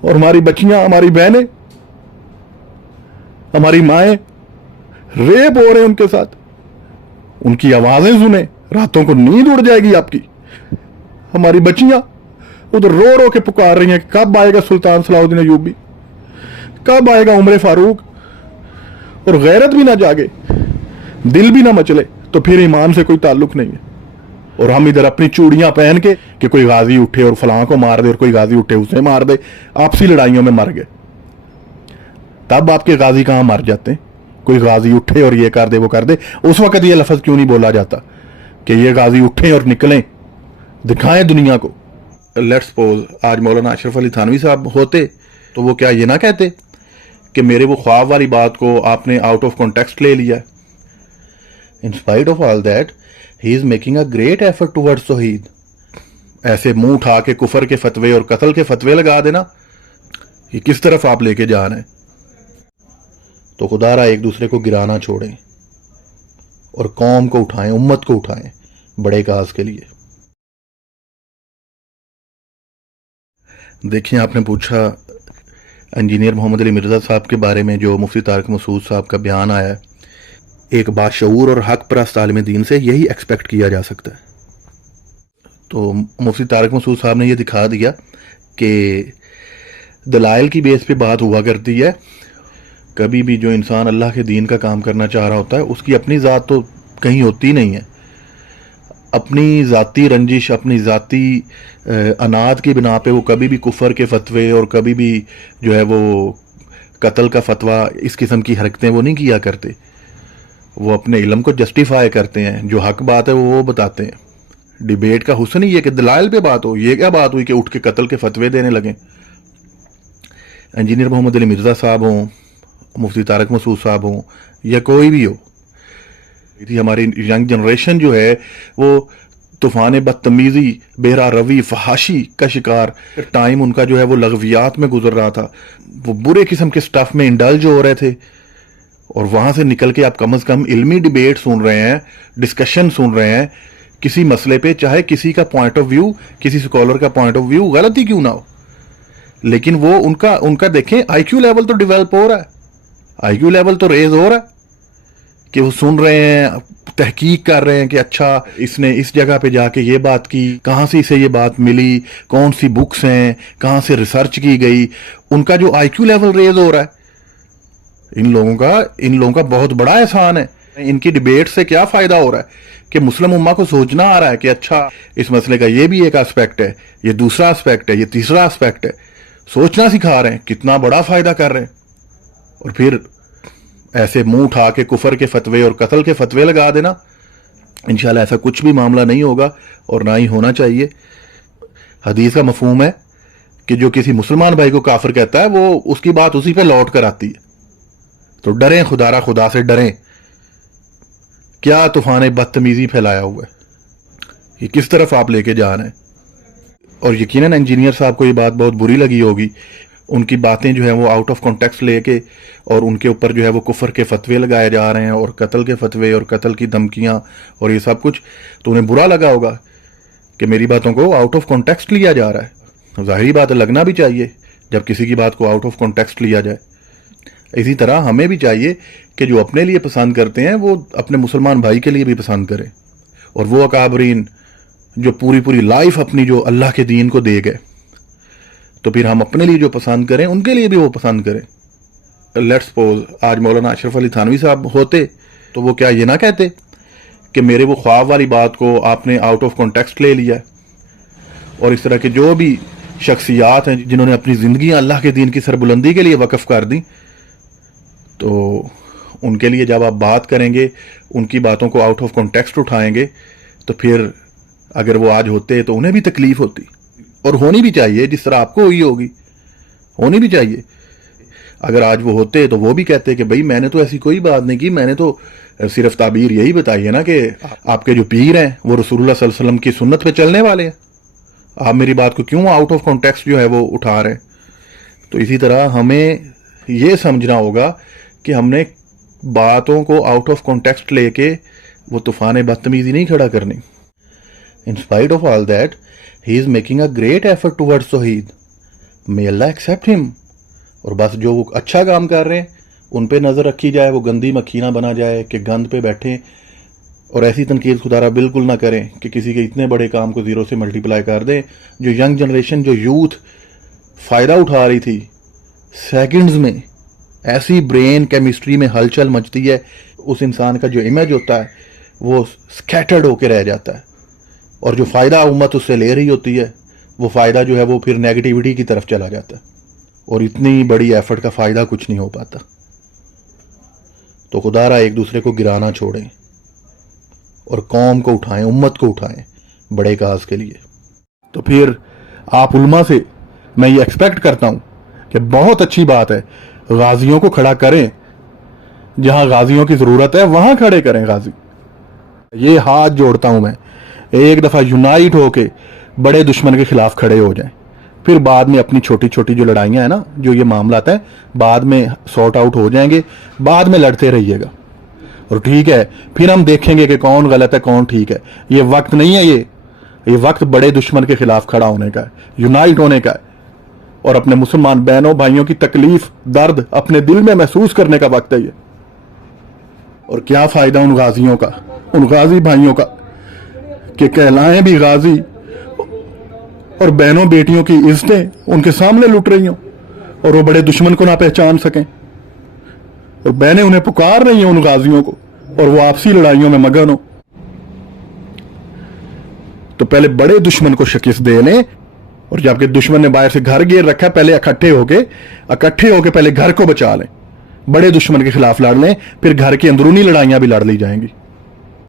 اور ہماری بچیاں، ہماری بہنیں، ہماری مائیں ریپ ہو رہے ہیں ان کے ساتھ. ان کی آوازیں سنیں، راتوں کو نیند اڑ جائے گی آپ کی. ہماری بچیاں ادھر رو رو کے پکار رہی ہیں کہ کب آئے گا سلطان صلاح الدین ایوبی، کب آئے گا عمر فاروق. اور غیرت بھی نہ جاگے، دل بھی نہ مچلے تو پھر ایمان سے کوئی تعلق نہیں ہے. اور ہم ادھر اپنی چوڑیاں پہن کے کہ کوئی غازی اٹھے اور فلاں کو مار دے اور کوئی غازی اٹھے اسے مار دے، آپسی لڑائیوں میں مر گئے. تب آپ کے غازی کہاں مر جاتے ہیں؟ کوئی غازی اٹھے اور یہ کر دے وہ کر دے. اس وقت یہ لفظ کیوں نہیں بولا جاتا کہ یہ غازی اٹھیں اور نکلیں، دکھائیں دنیا کو. لیٹس سپوز آج مولانا اشرف علی تھانوی صاحب ہوتے تو وہ کیا یہ نہ کہتے کہ میرے وہ خواب والی بات کو آپ نے آؤٹ آف کانٹیکسٹ لے لیا. In spite of all that he is making a great effort towards توحید. ایسے منہ اٹھا کے کفر کے فتوے اور قتل کے فتوے لگا دینا، یہ کس طرف آپ لے کے جا رہے ہیں؟ تو خدا را ایک دوسرے کو گرانا چھوڑیں اور قوم کو اٹھائیں، امت کو اٹھائیں بڑے کاز کے لیے. دیکھیں، آپ نے پوچھا انجینئر محمد علی مرزا صاحب کے بارے میں جو مفتی طارق مسعود صاحب کا بیان آیا ہے. ایک باشعور اور حق پرست عالم دین سے یہی ایکسپیکٹ کیا جا سکتا ہے. تو مفتی طارق مسعود صاحب نے یہ دکھا دیا کہ دلائل کی بیس پہ بات ہوا کرتی ہے. کبھی بھی جو انسان اللہ کے دین کا کام کرنا چاہ رہا ہوتا ہے اس کی اپنی ذات تو کہیں ہوتی نہیں ہے. اپنی ذاتی رنجش، اپنی ذاتی اناد کی بنا پہ وہ کبھی بھی کفر کے فتوے اور کبھی بھی جو ہے وہ قتل کا فتویٰ، اس قسم کی حرکتیں وہ نہیں کیا کرتے. وہ اپنے علم کو جسٹیفائی کرتے ہیں، جو حق بات ہے وہ بتاتے ہیں. ڈیبیٹ کا حسن ہی یہ کہ دلائل پہ بات ہو. یہ کیا بات ہوئی کہ اٹھ کے قتل کے فتوے دینے لگیں؟ انجینئر محمد علی مرزا صاحب ہوں، مفتی طارق مسعود صاحب ہوں یا کوئی بھی ہو، ہماری ینگ جنریشن جو ہے وہ طوفان بدتمیزی، بہرا روی، فحاشی کا شکار. ٹائم ان کا جو ہے وہ لغویات میں گزر رہا تھا، وہ برے قسم کے سٹف میں انڈلج ہو رہے تھے. اور وہاں سے نکل کے آپ کم از کم علمی ڈیبیٹ سن رہے ہیں، ڈسکشن سن رہے ہیں کسی مسئلے پہ، چاہے کسی کا پوائنٹ آف ویو، کسی سکولر کا پوائنٹ آف ویو غلط ہی کیوں نہ ہو، لیکن وہ ان کا دیکھیں آئی کیو لیول تو ڈیولپ ہو رہا ہے، آئی کیو لیول تو ریز ہو رہا ہے کہ وہ سن رہے ہیں، تحقیق کر رہے ہیں کہ اچھا اس نے اس جگہ پہ جا کے یہ بات کی، کہاں سے اسے یہ بات ملی، کون سی بکس ہیں، کہاں سے ریسرچ کی گئی. ان کا جو آئی کیو لیول ریز ہو رہا ہے. ان لوگوں کا بہت بڑا احسان ہے. ان کی ڈیبیٹ سے کیا فائدہ ہو رہا ہے کہ مسلم امہ کو سوچنا آ رہا ہے کہ اچھا اس مسئلے کا یہ بھی ایک اسپیکٹ ہے، یہ دوسرا اسپیکٹ ہے، یہ تیسرا اسپیکٹ ہے. سوچنا سکھا رہے ہیں، کتنا بڑا فائدہ کر رہے ہیں. اور پھر ایسے منہ اٹھا کے کفر کے فتوے اور قتل کے فتوے لگا دینا، انشاءاللہ ایسا کچھ بھی معاملہ نہیں ہوگا اور نہ ہی ہونا چاہیے. حدیث کا مفہوم ہے کہ جو کسی مسلمان بھائی کو کافر کہتا ہے وہ اس کی بات اسی پہ لوٹ کر آتی ہے. تو ڈریں، خدا سے ڈریں. کیا طوفان بدتمیزی پھیلایا ہوا ہے، یہ کس طرف آپ لے کے جا رہے ہیں؟ اور یقیناً انجینئر صاحب کو یہ بات بہت بری لگی ہوگی. ان کی باتیں جو ہیں وہ آؤٹ آف کانٹیکسٹ لے کے اور ان کے اوپر جو ہے وہ کفر کے فتوے لگائے جا رہے ہیں اور قتل کے فتوے اور قتل کی دھمکیاں اور یہ سب کچھ. تو انہیں برا لگا ہوگا کہ میری باتوں کو آؤٹ آف کانٹیکسٹ لیا جا رہا ہے. ظاہری بات لگنا بھی چاہیے جب کسی کی بات کو آؤٹ آف کانٹیکسٹ لیا جائے. اسی طرح ہمیں بھی چاہیے کہ جو اپنے لیے پسند کرتے ہیں وہ اپنے مسلمان بھائی کے لیے بھی پسند کریں. اور وہ اکابرین جو پوری لائف اپنی جو اللہ کے دین کو دے گئے، تو پھر ہم اپنے لیے جو پسند کریں ان کے لیے بھی وہ پسند کریں. لیٹس سپوز آج مولانا اشرف علی تھانوی صاحب ہوتے تو وہ کیا یہ نہ کہتے کہ میرے وہ خواب والی بات کو آپ نے آؤٹ آف کانٹیکسٹ لے لیا. اور اس طرح کے جو بھی شخصیات ہیں جنہوں نے اپنی زندگیاں اللہ کے دین کی سربلندی کے لیے وقف کر دیں، تو ان کے لیے جب آپ بات کریں گے، ان کی باتوں کو آؤٹ آف کانٹیکسٹ اٹھائیں گے، تو پھر اگر وہ آج ہوتے تو انہیں بھی تکلیف ہوتی. اور ہونی بھی چاہیے، جس طرح آپ کو ہوئی ہوگی ہونی بھی چاہیے. اگر آج وہ ہوتے تو وہ بھی کہتے کہ بھئی میں نے تو ایسی کوئی بات نہیں کی، میں نے تو صرف تعبیر یہی بتائی ہے نا کہ آپ کے جو پیر ہیں وہ رسول اللہ صلی اللہ علیہ وسلم کی سنت پہ چلنے والے ہیں، آپ میری بات کو کیوں آؤٹ آف کانٹیکسٹ جو ہے وہ اٹھا رہے ہیں. تو اسی طرح ہمیں یہ سمجھنا ہوگا کہ ہم نے باتوں کو آؤٹ آف کانٹیکسٹ لے کے وہ طوفان بدتمیزی نہیں کھڑا کرنی. In spite of all that he is making a great effort towards توحید. may Allah accept him. اور بس جو وہ اچھا کام کر رہے ہیں ان پہ نظر رکھی جائے, وہ گندی مکھی نہ بنا جائے کہ گند پہ بیٹھیں, اور ایسی تنقید خدا را بالکل نہ کریں کہ کسی کے اتنے بڑے کام کو زیرو سے ملٹی پلائی کر دیں. جو ینگ جنریشن, جو یوتھ فائدہ اٹھا رہی تھی, سیکنڈز میں ایسی برین کیمسٹری میں ہلچل مچتی ہے, اس انسان کا جو امیج ہوتا ہے وہ سکیٹرڈ ہو کے رہ جاتا ہے, اور جو فائدہ امت اس سے لے رہی ہوتی ہے وہ فائدہ جو ہے وہ پھر نیگیٹیوٹی کی طرف چلا جاتا ہے, اور اتنی بڑی ایفرٹ کا فائدہ کچھ نہیں ہو پاتا. تو خدا را ایک دوسرے کو گرانا چھوڑیں اور قوم کو اٹھائیں, امت کو اٹھائیں بڑے کاز کے لیے. تو پھر آپ علماء سے میں یہ ایکسپیکٹ کرتا ہوں کہ بہت اچھی بات ہے, غازیوں کو کھڑا کریں, جہاں غازیوں کی ضرورت ہے وہاں کھڑے کریں غازی. یہ ہاتھ جوڑتا ہوں میں, ایک دفعہ یونائٹ ہو کے بڑے دشمن کے خلاف کھڑے ہو جائیں, پھر بعد میں اپنی چھوٹی چھوٹی جو لڑائیاں ہیں نا, جو یہ معاملات ہیں, بعد میں سارٹ آؤٹ ہو جائیں گے, بعد میں لڑتے رہیے گا. اور ٹھیک ہے, پھر ہم دیکھیں گے کہ کون غلط ہے کون ٹھیک ہے. یہ وقت نہیں ہے, یہ وقت بڑے دشمن کے خلاف کھڑا ہونے کا ہے, یونائٹ ہونے کا ہے, اور اپنے مسلمان بہنوں بھائیوں کی تکلیف درد اپنے دل میں محسوس کرنے کا وقت ہے یہ. اور کیا فائدہ ان غازیوں کا, ان غازی بھائیوں کا کہ کہلائیں بھی غازی اور بہنوں بیٹیوں کی عزتیں ان کے سامنے لٹ رہی ہوں, اور وہ بڑے دشمن کو نہ پہچان سکیں, اور بہنیں انہیں پکار رہی ہیں ان غازیوں کو, اور وہ آپسی لڑائیوں میں مگن ہو. تو پہلے بڑے دشمن کو شکست دے لیں, اور جب کہ دشمن نے باہر سے گھر گیر رکھا ہے, پہلے اکٹھے ہو کے پہلے گھر کو بچا لیں, بڑے دشمن کے خلاف لڑ لیں, پھر گھر کی اندرونی لڑائیاں بھی لڑ لی جائیں گی.